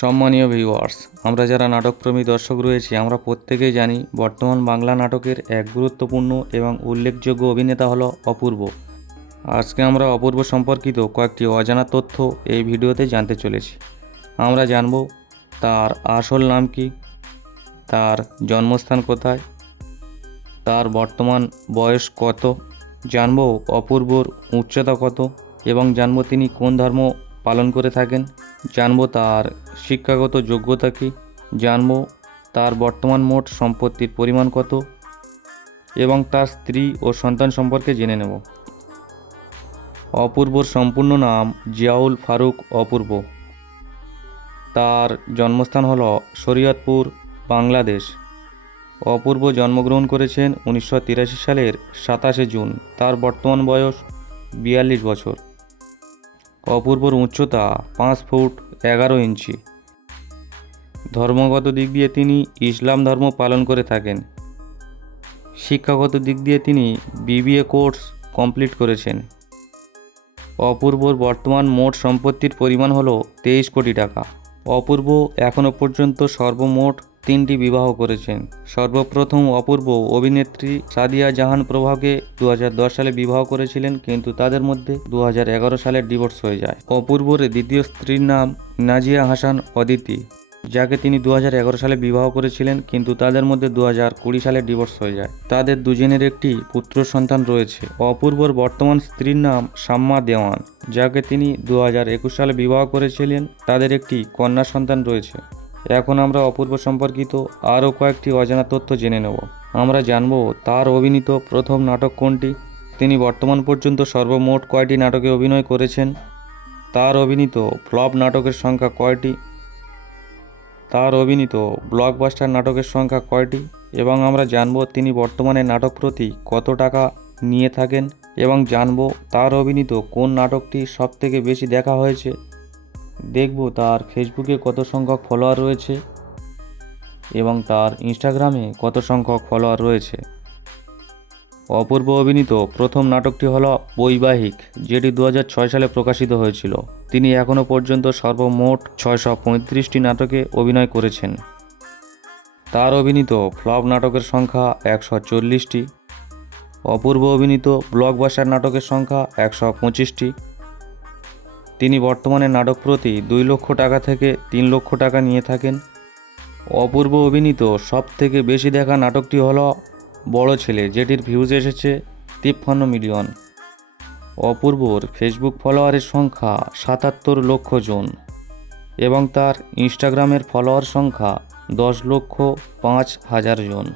সম্মানীয় ভিউয়ার্স আমরা যারা নাটকপ্রেমী দর্শক রয়েছি, আমরা প্রত্যেকেই জানি বর্তমান বাংলা নাটকের এক গুরুত্বপূর্ণ এবং উল্লেখযোগ্য অভিনেতা হলো অপূর্ব। আজকে আমরা অপূর্ব সম্পর্কিত কয়েকটি অজানা তথ্য এই ভিডিওতে জানতে চলেছি। আমরা জানব তার আসল নাম কি, তার জন্মস্থান কোথায়, তার বর্তমান বয়স কত, জানব অপূর্বর উচ্চতা কত এবং জানব তিনি কোন ধর্ম পালন করে থাকেন। জানব তার শিক্ষাগত যোগ্যতা কী? জানব তার বর্তমান মোট সম্পত্তির পরিমাণ কত? এবং তার স্ত্রী ও সন্তান সম্পর্কে জেনে নেব। অপূর্বর সম্পূর্ণ নাম জিয়াউল ফারুক অপূর্ব। তার জন্মস্থান হল শরীয়তপুর, বাংলাদেশ। অপূর্ব জন্মগ্রহণ করেছেন উনিশশো তিরাশি সালের সাতাশে জুন। তার বর্তমান বয়স বিয়াল্লিশ বছর। অপূর্বর উচ্চতা পাঁচ ফুট এগারো ইঞ্চি। ধর্মগত দিক দিয়ে তিনি ইসলাম ধর্ম পালন করে থাকেন। শিক্ষাগত দিক দিয়ে তিনি বিবিএ কোর্স কমপ্লিট করেছেন। অপূর্বর বর্তমান মোট সম্পত্তির পরিমাণ হলো তেইশ কোটি টাকা। অপূর্ব এখনও পর্যন্ত সর্বমোট তিনটি বিবাহ করেছেন। সর্বপ্রথম অপূর্ব অভিনেত্রী সাদিয়া জাহান প্রভাকে দু হাজার দশ সালে বিবাহ করেছিলেন, কিন্তু তাদের মধ্যে দু হাজার এগারো সালে ডিভোর্স হয়ে যায়। অপূর্বর দ্বিতীয় স্ত্রীর নাম নাজিয়া হাসান অদিতি, যাকে তিনি দু হাজার এগারো সালে বিবাহ করেছিলেন, কিন্তু তাদের মধ্যে দু কুড়ি সালে ডিভোর্স হয়ে যায়। তাদের দুজনের একটি পুত্র সন্তান রয়েছে। অপূর্বর বর্তমান স্ত্রীর নাম সাম্মা দেওয়ান, যাকে তিনি দু সালে বিবাহ করেছিলেন। তাদের একটি কন্যা সন্তান রয়েছে। এখন আমরা অপূর্ব সম্পর্কিত আরও কয়েকটি অজানা তথ্য জেনে নেব। আমরা জানব তার অভিনীত প্রথম নাটক কোনটি, তিনি বর্তমান পর্যন্ত সর্বমোট কয়টি নাটকে অভিনয় করেছেন, তার অভিনীত ফ্লপ নাটকের সংখ্যা কয়টি, তার অভিনীত ব্লকবাস্টার নাটকের সংখ্যা কয়টি, এবং আমরা জানব তিনি বর্তমানে নাটক প্রতি কত টাকা নিয়ে থাকেন, এবং জানব তার অভিনীত কোন নাটকটি সবথেকে বেশি দেখা হয়েছে। দেখব তার ফেসবুকে কত সংখ্যক ফলোয়ার রয়েছে এবং তার ইনস্টাগ্রামে কত সংখ্যক ফলোয়ার রয়েছে। অপূর্ব অভিনীত প্রথম নাটকটি হল বৈবাহিক, যেটি দু হাজার ছয় সালে প্রকাশিত হয়েছিল। তিনি এখনও পর্যন্ত সর্বমোট ছয়শো পঁয়ত্রিশটি নাটকে অভিনয় করেছেন। তার অভিনীত ফ্লপ নাটকের সংখ্যা একশো চল্লিশটি। অপূর্ব অভিনীত ব্লকবাস্টার নাটকের সংখ্যা একশো পঁচিশটি। তিনি বর্তমানে নাটক প্রতি দুই লক্ষ টাকা থেকে তিন লক্ষ টাকা নিয়ে থাকেন। অপূর্ব অভিনীত সব থেকে বেশি দেখা নাটকটি হলো বড় ছেলে, যেটির ভিউজ এসেছে তিপ্পান্ন মিলিয়ন অপূর্বর ফেসবুক ফলোয়ারের সংখ্যা সাতাত্তর লক্ষ জন এবং তার ইনস্টাগ্রামের ফলোয়ার সংখ্যা দশ লক্ষ পাঁচ হাজার জন।